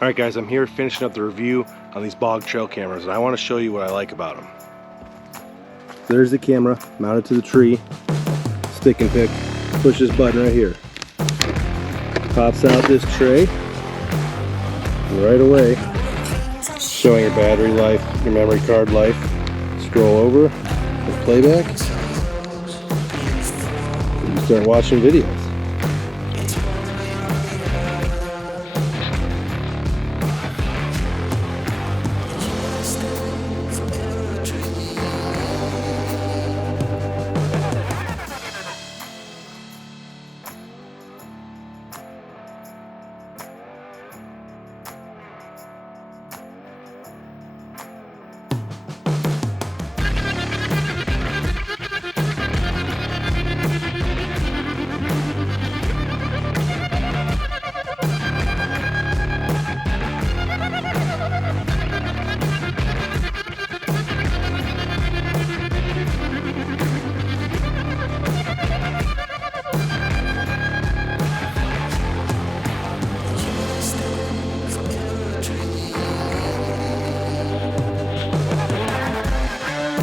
Alright guys, I'm here finishing up the review on these BOG trail cameras, and I want to show you what I like about them. There's the camera mounted to the tree, stick and pick, push this button right here. Pops out this tray, and right away, showing your battery life, your memory card life. Scroll over, hit playback, and you start watching videos.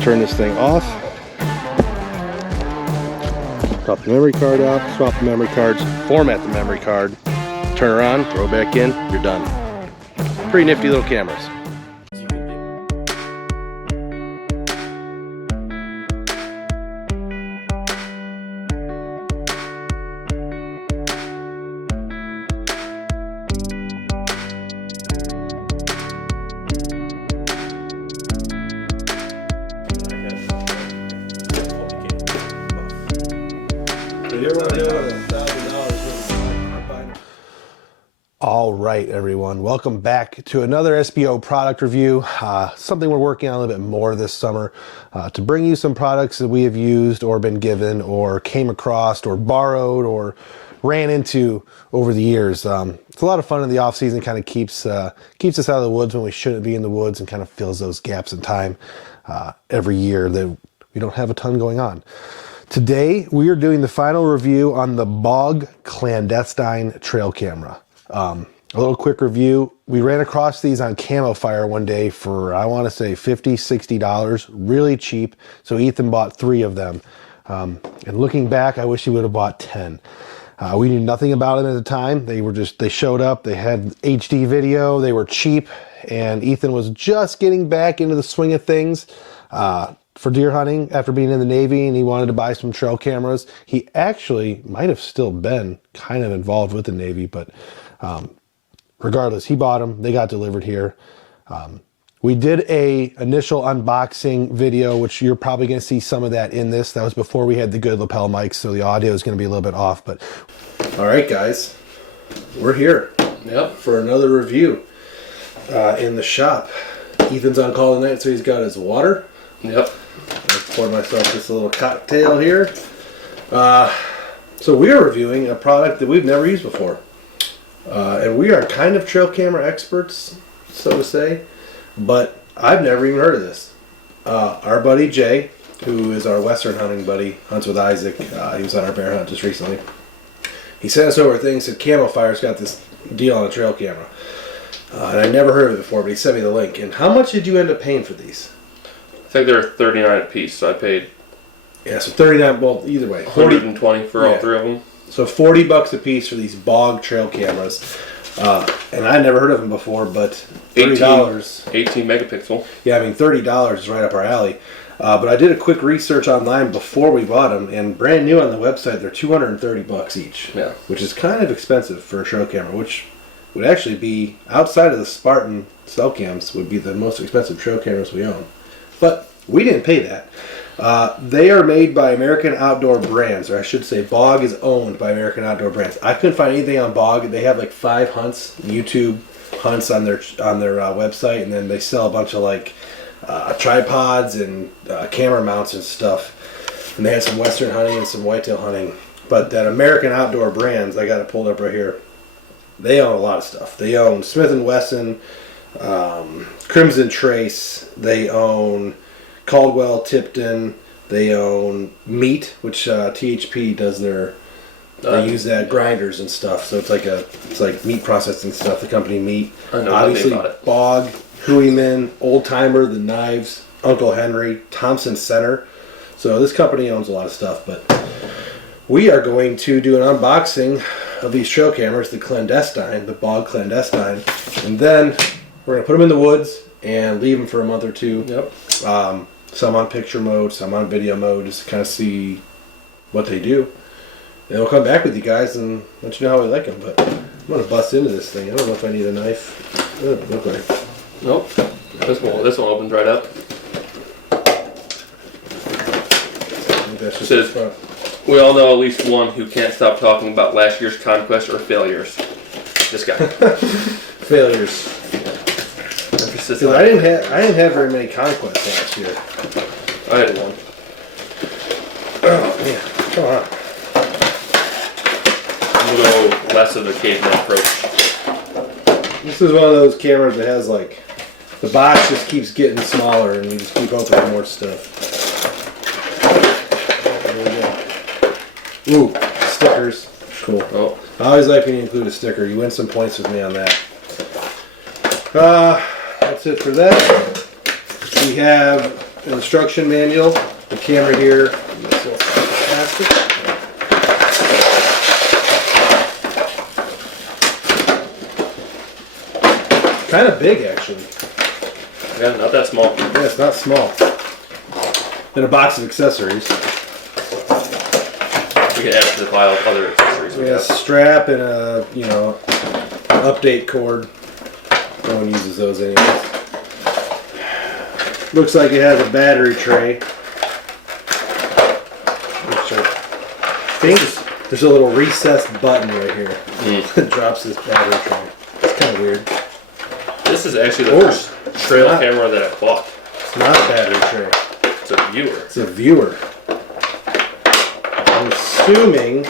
Turn this thing off, pop the memory card out, swap the memory cards, format the memory card, turn her on, throw it back in, you're done. Pretty nifty little cameras. All right, everyone, welcome back to another SBO product review. Something we're working on a little bit more this summer to bring you some products that we have used or been given or came across or borrowed or ran into over the years. It's a lot of fun in the off season. Kind of keeps us out of the woods when we shouldn't be in the woods, and kind of fills those gaps in time every year that we don't have a ton going on. Today we are doing the final review on the BOG Clandestine trail camera. A little quick review. We ran across these on Camo Fire one day for, I want to say, $50–$60, really cheap. So Ethan bought 3 of them. And looking back, I wish he would have bought 10. We knew nothing about them at the time. They showed up, they had HD video, they were cheap, and Ethan was just getting back into the swing of things for deer hunting after being in the Navy, and he wanted to buy some trail cameras. He actually might have still been kind of involved with the Navy, but regardless, he bought them. They got delivered here. We did a initial unboxing video, which you're probably going to see some of that in this. That was before we had the good lapel mics, so the audio is going to be a little bit off. But all right, guys, we're here. Yep, for another review in the shop. Ethan's on call tonight, so he's got his water. Yep. I poured myself this little cocktail here. So we are reviewing a product that we've never used before. And we are kind of trail camera experts, so to say, but I've never even heard of this. Our buddy Jay, who is our Western hunting buddy, hunts with Isaac. He was on our bear hunt just recently. He sent us over a thing and said, Camo Fire's got this deal on a trail camera. And I never heard of it before, but he sent me the link. And how much did you end up paying for these? I think they're $39 a piece, so I paid. Yeah, so 39. Well, either way, 120 for all 3 of them. So $40 a piece for these BOG trail cameras, and I never heard of them before. But $30, 18 megapixel. Yeah, I mean $30 is right up our alley. But I did a quick research online before we bought them, and brand new on the website, they're $230 each. Yeah, which is kind of expensive for a trail camera, which would actually be, outside of the Spartan cell cams, would be the most expensive trail cameras we own. But we didn't pay that. They are made by American Outdoor Brands, or I should say BOG is owned by American Outdoor Brands. I couldn't find anything on BOG. They have like 5 hunts, YouTube hunts on their website, and then they sell a bunch of like tripods and camera mounts and stuff. And they had some Western hunting and some whitetail hunting. But that American Outdoor Brands, I got it pulled up right here. They own a lot of stuff. They own Smith & Wesson, Crimson Trace. They own Caldwell, Tipton. They own Meat, which THP does their They use that grinders and stuff, so it's like meat processing stuff. The company Meat, I know obviously nothing about it. BOG, Hueyman, Old Timer, the knives, Uncle Henry, Thompson Center. So this company owns a lot of stuff, but we are going to do an unboxing of these trail cameras, the Clandestine, the BOG Clandestine, and then we're gonna put them in the woods and leave them for a month or two. Yep. Some on picture mode, some on video mode, just to kind of see what they do. And we'll come back with you guys and let you know how we like them. But I'm gonna bust into this thing. I don't know if I need a knife. It doesn't look like. Nope. This one opens right up. I think that's just Says- the front. We all know at least one who can't stop talking about last year's conquest or failures. This guy. Failures. Emphasis Because on- I didn't have very many conquests last year. I had one. Oh man, come on. A little less of the caveman approach. This is one of those cameras that has like the box just keeps getting smaller and we just keep opening more stuff. There we go. Ooh, stickers. Cool. Oh, I always like when you include a sticker. You win some points with me on that. That's it for that. We have an instruction manual, the camera here, this little plastic. Kind of big actually. yeah, not that small. Yeah, it's not small. And a box of accessories. We can add it to the pile of other accessories. We got a strap and a, update cord. No one uses those anyways. Looks like it has a battery tray. Which I think there's a little recessed button right here that drops this battery tray. It's kind of weird. This is actually the first trail camera that I bought. It's not a battery tray. It's a viewer. It's a viewer. I'm assuming...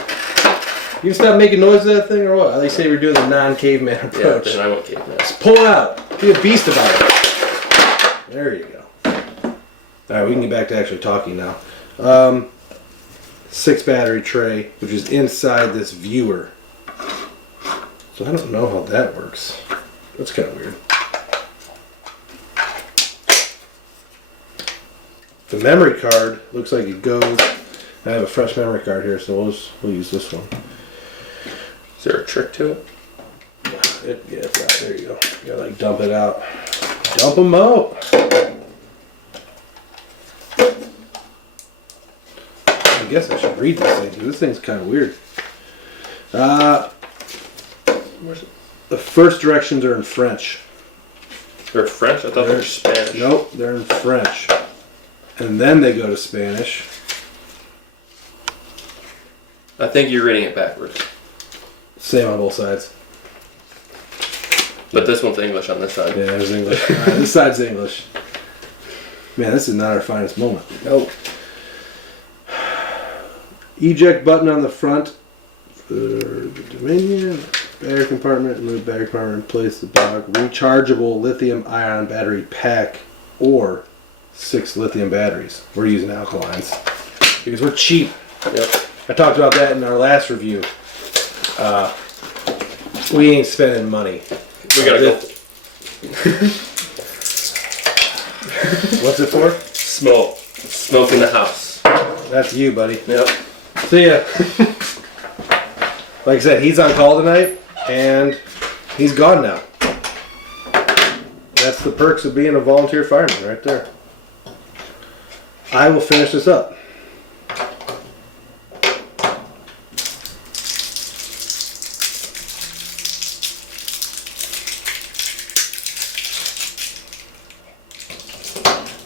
You can stop making noise with that thing or what? They say we're doing the non-caveman Yeah, approach. then I went caveman. Just pull it out. Be a beast about it. There you go. Alright, we can get back to actually talking now. 6 battery tray, which is inside this viewer. So I don't know how that works. That's kind of weird. The memory card looks like it goes... I have a fresh memory card here, so we'll use this one. Is there a trick to it? Yeah, there you go. You gotta like dump it out. Dump them out. I guess I should read this thing, because this thing's kind of weird. Where's it? The first directions are in French. They're French? I thought they were Spanish. Nope, they're in French. And then they go to Spanish. I think you're reading it backwards. Same on both sides. But this one's English on this side. Yeah, there's English. Alright, this side's English. Man, this is not our finest moment. Nope. Eject button on the front for the Dominion. Battery compartment, remove battery compartment, replace the BOG. Rechargeable lithium ion battery pack or 6 lithium batteries. We're using alkalines because we're cheap. Yep. I talked about that in our last review. We ain't spending money. We gotta go. What's it for? Smoke. Smoke in the house. That's you, buddy. Yep. See ya. Like I said, he's on call tonight, and he's gone now. That's the perks of being a volunteer fireman right there. I will finish this up.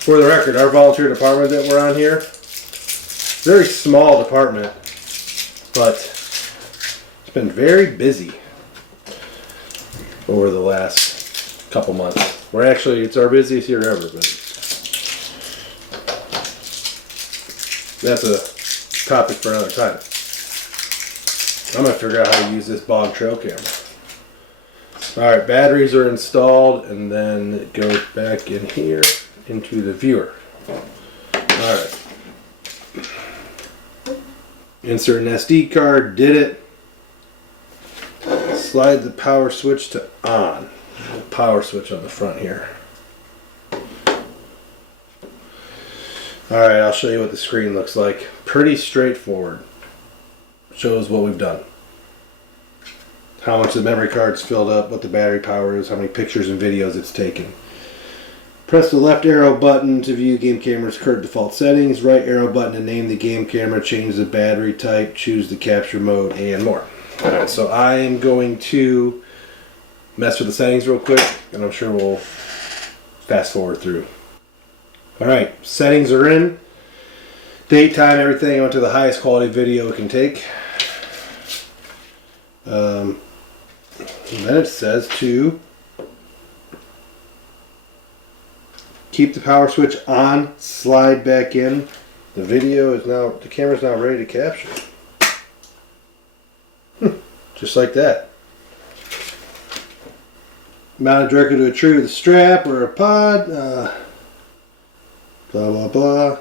For the record, our volunteer department that we're on here, very small department, but it's been very busy over the last couple months. It's our busiest year ever, but that's a topic for another time. I'm gonna figure out how to use this BOG trail camera. Alright, batteries are installed, and then it goes back in here into the viewer. Alright. Insert an SD card, did it. Slide the power switch to on. Power switch on the front here. Alright, I'll show you what the screen looks like. Pretty straightforward. Shows what we've done. How much the memory card's filled up, what the battery power is, how many pictures and videos it's taken. Press the left arrow button to view game camera's current default settings. Right arrow button to name the game camera, change the battery type, choose the capture mode, and more. Alright, so I am going to mess with the settings real quick, and I'm sure we'll fast forward through. Alright, settings are in. Date, time, everything. I went to the highest quality video it can take. And then it says to keep the power switch on, slide back in. The camera's now ready to capture. Just like that. Mounted directly to a tree with a strap or a pod. Blah, blah, blah.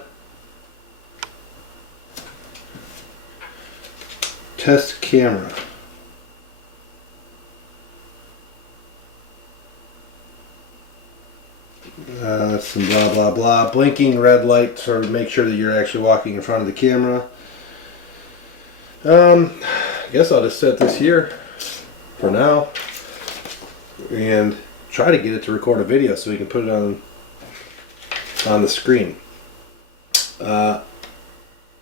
Test camera. Some blah blah blah. Blinking red light to make sure that you're actually walking in front of the camera. I guess I'll just set this here for now and try to get it to record a video so we can put it on the screen.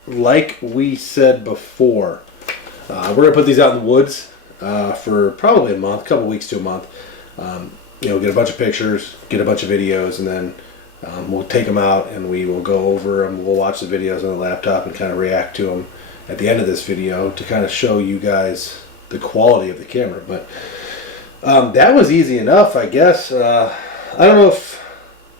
Like we said before, we're gonna put these out in the woods for probably a month, couple weeks to a month. Get a bunch of pictures, get a bunch of videos, and then we'll take them out and we will go over them. We'll watch the videos on the laptop and kind of react to them at the end of this video to kind of show you guys the quality of the camera. But that was easy enough, I guess. I don't know if,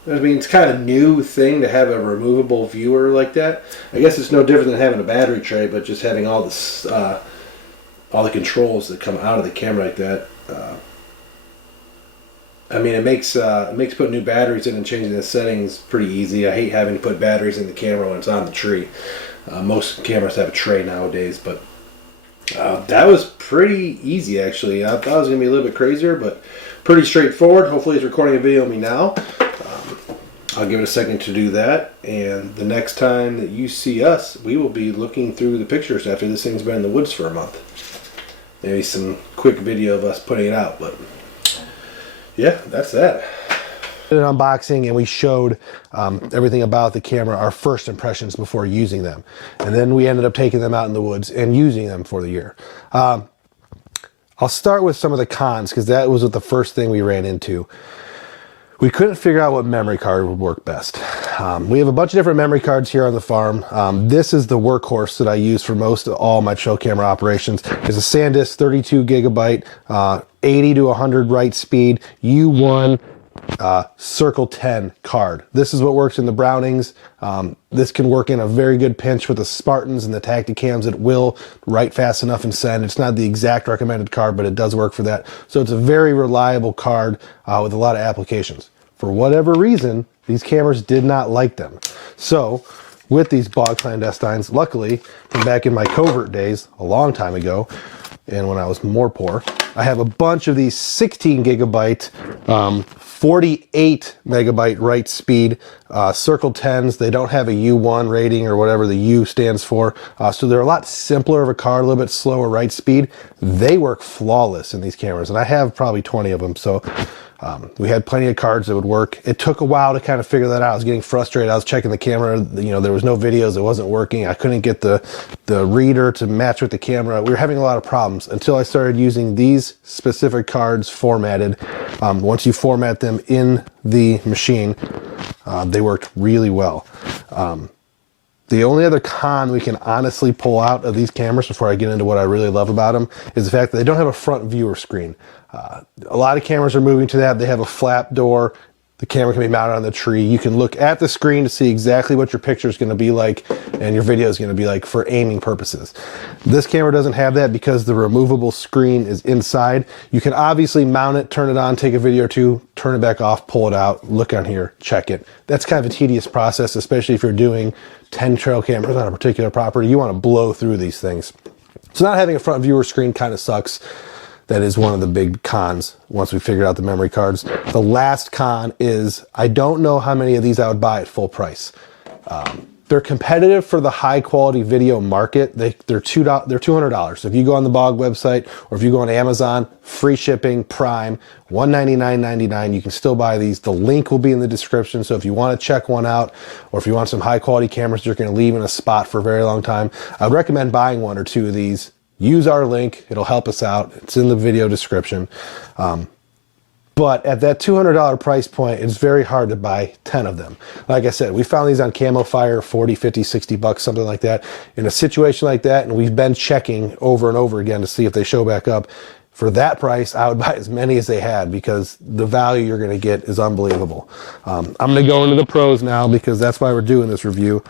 it's kind of a new thing to have a removable viewer like that. I guess it's no different than having a battery tray, but just having all this, all the controls that come out of the camera like that. It makes putting new batteries in and changing the settings pretty easy. I hate having to put batteries in the camera when it's on the tree. Most cameras have a tray nowadays, but that was pretty easy actually. I thought it was going to be a little bit crazier, but pretty straightforward. Hopefully it's recording a video of me now. I'll give it a second to do that, and the next time that you see us, we will be looking through the pictures after this thing's been in the woods for a month. Maybe some quick video of us putting it out, but yeah, that's that. Did an unboxing and we showed everything about the camera, our first impressions before using them. And then we ended up taking them out in the woods and using them for the year. I'll start with some of the cons because that was the first thing we ran into. We couldn't figure out what memory card would work best. We have a bunch of different memory cards here on the farm. This is the workhorse that I use for most of all my trail camera operations. It's a SanDisk 32 gigabyte, 80 to 100 write speed, U1 Circle 10 card. This is what works in the Brownings. This can work in a very good pinch with the Spartans and the Tacticams. It will write fast enough and send. It's not the exact recommended card, but it does work for that. So it's a very reliable card with a lot of applications. For whatever reason, these cameras did not like them. So with these BOG Clandestines, luckily, from back in my covert days, a long time ago, and when I was more poor, I have a bunch of these 16 gigabyte, 48 megabyte write speed Circle 10s. They don't have a U1 rating or whatever the U stands for. So they're a lot simpler of a card, a little bit slower write speed. They work flawless in these cameras, and I have probably 20 of them. So we had plenty of cards that would work. It took a while to kind of figure that out. I was getting frustrated. I was checking the camera. There was no videos. It wasn't working. I couldn't get the reader to match with the camera. We were having a lot of problems until I started using these specific cards formatted. Once you format them in the machine, they worked really well. The only other con we can honestly pull out of these cameras before I get into what I really love about them is the fact that they don't have a front viewer screen. A lot of cameras are moving to that. They have a flap door. The camera can be mounted on the tree. You can look at the screen to see exactly what your picture is going to be like and your video is going to be like for aiming purposes. This camera doesn't have that because the removable screen is inside. You can obviously mount it, turn it on, take a video or two, turn it back off, pull it out, look on here, check it. That's kind of a tedious process, especially if you're doing 10 trail cameras on a particular property, you want to blow through these things. So not having a front viewer screen kind of sucks. That is one of the big cons once we figured out the memory cards. The last con is I don't know how many of these I would buy at full price. They're competitive for the high quality video market. They're $200. So if you go on the BOG website or if you go on Amazon, free shipping, Prime, $199.99. You can still buy these. The link will be in the description. So if you want to check one out, or if you want some high quality cameras you're going to leave in a spot for a very long time, I would recommend buying one or two of these. Use our link. It'll help us out. It's in the video description. But at that $200 price point, it's very hard to buy 10 of them. Like I said, we found these on Camo Fire, 40, 50, 60 bucks, something like that. In a situation like that, and we've been checking over and over again to see if they show back up. For that price, I would buy as many as they had because the value you're going to get is unbelievable. I'm going to go into the pros now because that's why we're doing this review.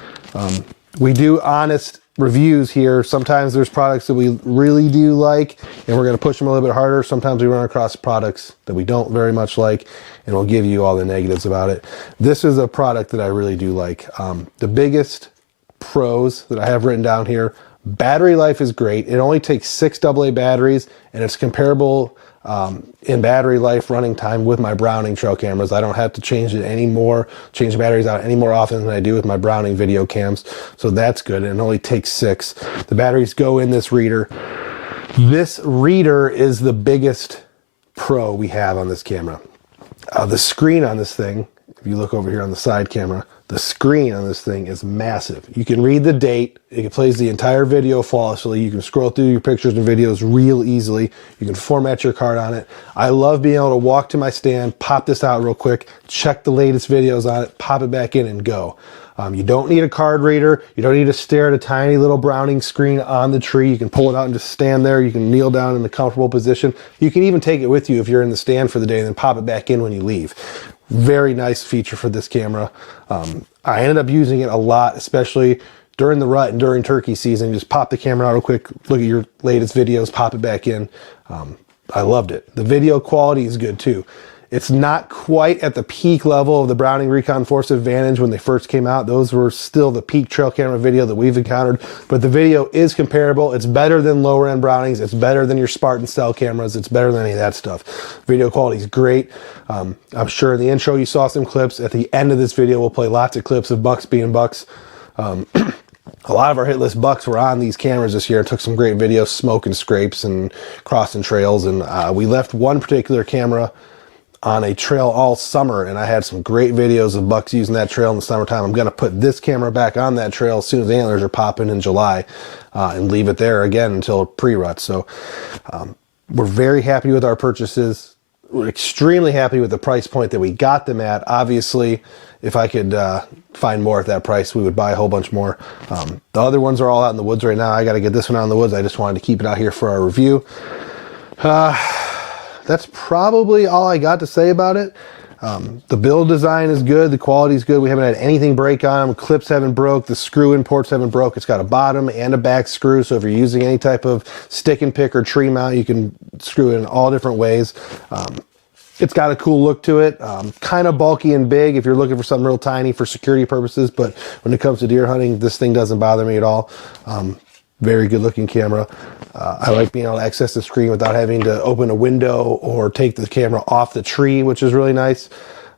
We do honest reviews here. Sometimes there's products that we really do like and we're going to push them a little bit harder. Sometimes we run across products that we don't very much like and we'll give you all the negatives about it. This is a product that I really do like. The biggest pros that I have written down here: battery life is great. It only takes 6 AA batteries and it's comparable in battery life running time with my Browning trail cameras. I don't have to change the batteries out any more often than I do with my Browning video cams. So that's good. And it only takes 6. The batteries go in this reader. This reader is the biggest pro we have on this camera. The screen on this thing, if you look over here on the side camera, the screen on this thing is massive. You can read the date. It plays the entire video flawlessly. You can scroll through your pictures and videos real easily. You can format your card on it. I love being able to walk to my stand, pop this out real quick, check the latest videos on it, pop it back in and go. You don't need a card reader. You don't need to stare at a tiny little Browning screen on the tree. You can pull it out and just stand there. You can kneel down in a comfortable position. You can even take it with you if you're in the stand for the day and then pop it back in when you leave. Very nice feature for this camera. I ended up using it a lot, especially during the rut and during turkey season. Just pop the camera out real quick, look at your latest videos, pop it back in. I loved it. The video quality is good too. It's not quite at the peak level of the Browning Recon Force Advantage when they first came out. Those were still the peak trail camera video that we've encountered, but the video is comparable. It's better than lower end Brownings. It's better than your Spartan cell cameras. It's better than any of that stuff. Video quality is great. I'm sure in the intro you saw some clips. At the end of this video, we'll play lots of clips of bucks being bucks. A lot of our hit list bucks were on these cameras this year and took some great videos, smoking scrapes and crossing trails. And we left one particular camera on a trail all summer, and I had some great videos of bucks using that trail in the summertime. I'm going to put this camera back on that trail as soon as antlers are popping in July and leave it there again until pre-rut. So we're very happy with our purchases. We're extremely happy with the price point that we got them at. Obviously, if I could find more at that price, we would buy a whole bunch more. The other ones are all out in the woods right now. I got to get this one out in the woods. I just wanted to keep it out here for our review. That's probably all I got to say about it. The build design is good. The quality is good. We haven't had anything break on them. Clips haven't broke. The screw in ports haven't broke. It's got a bottom and a back screw. So if you're using any type of stick and pick or tree mount, you can screw it in all different ways. It's got a cool look to it. Kind of bulky and big if you're looking for something real tiny for security purposes. But when it comes to deer hunting, this thing doesn't bother me at all. Very good looking camera. I like being able to access the screen without having to open a window or take the camera off the tree, which is really nice.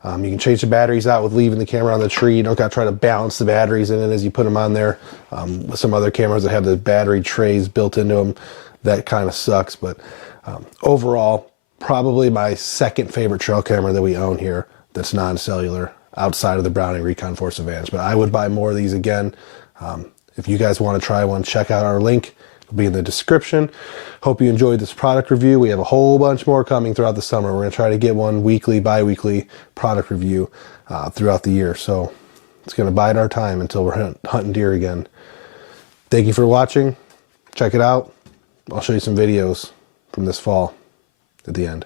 You can change the batteries out with leaving the camera on the tree. You don't got to try to balance the batteries in it as you put them on there. With some other cameras that have the battery trays built into them, that kind of sucks. But overall, probably my second favorite trail camera that we own here that's non-cellular outside of the Browning Recon Force Advantage. But I would buy more of these again. If you guys want to try one, check out our link. It'll be in the description. Hope you enjoyed this product review. We have a whole bunch more coming throughout the summer. We're going to try to get one weekly, bi-weekly product review throughout the year. So it's going to bide our time until we're hunting deer again. Thank you for watching. Check it out. I'll show you some videos from this fall at the end.